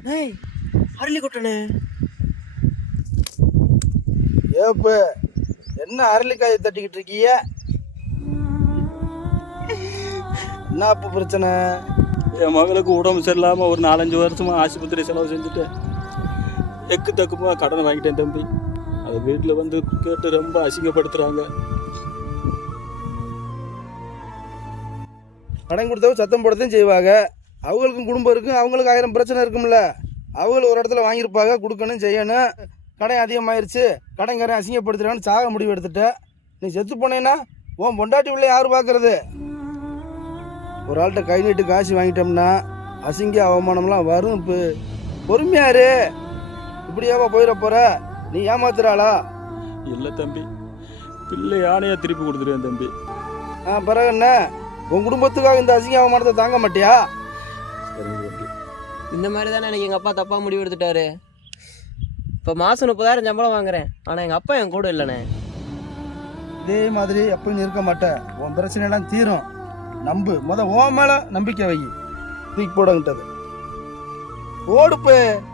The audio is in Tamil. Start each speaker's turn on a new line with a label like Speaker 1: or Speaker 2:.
Speaker 1: ஏய் அரளி கொட்டனே.
Speaker 2: ஏப்ப என்ன அரளிக்காயை தட்டிக்கிட்டு இருக்கீங்க? என்ன அப்ப பிரச்சனை?
Speaker 3: என் மகளுக்கு உடம்பு சரியில்லாமல் ஒரு 4-5 வருஷமாக ஆஸ்பத்திரி செலவு செஞ்சுட்டு எக்கு தக்குமா கடன் வாங்கிட்டேன் தம்பி. அதை வீட்டில் வந்து கேட்டு ரொம்ப அசிங்கப்படுத்துகிறாங்க.
Speaker 2: கடன் கொடுத்தவங்க சத்தம் போடத்தையும் செய்வாங்க. அவங்களுக்கும் குடும்பம் இருக்கும், அவங்களுக்கு 1000 பிரச்சனை இருக்கும்ல. அவங்களும் ஒரு இடத்துல வாங்கியிருப்பாங்க, கொடுக்கணும் செய்யணும். கடன் அதிகமாயிருச்சு, கடன்காரன் அசிங்கப்படுத்துறான்னு சாக முடிவு எடுத்துட்ட. நீ செத்து போனேன்னா உன் பொண்டாட்டி உள்ள யார் பார்க்கறது? ஒரு ஆள்கிட்ட கை நீட்டு காசு வாங்கிட்டோம்னா அசிங்க அவமானம்லாம் வரும். இப்போ பொறுமையாரு. இப்படியாவா போயிட போற? நீ ஏமாத்துறாளா?
Speaker 3: இல்லை தம்பி, பிள்ளை யானையாக திருப்பி கொடுத்துருவேன் தம்பி.
Speaker 2: பிறகு என்ன? உன் குடும்பத்துக்காக இந்த அசிங்க அவமானத்தை தாங்க மாட்டியா?
Speaker 3: சரிங்க தம்பி.
Speaker 1: இந்த மாதிரி தானே எனக்கு எங்கள் அப்பா தப்பாக முடிவு எடுத்துட்டாரு. இப்போ மாதம் 30,000 சம்பளம் வாங்குறேன், ஆனால் எங்கள் அப்பா என் கூட இல்லைண்ணே.
Speaker 2: இதே மாதிரி எப்பயும் இருக்க மாட்டேன். உன் பிரச்சனையெல்லாம் தீரும். நம்பு. உன் மேலே நம்பிக்கை வை. தூக்கி போடங்கிட்டது ஓடுப்பு.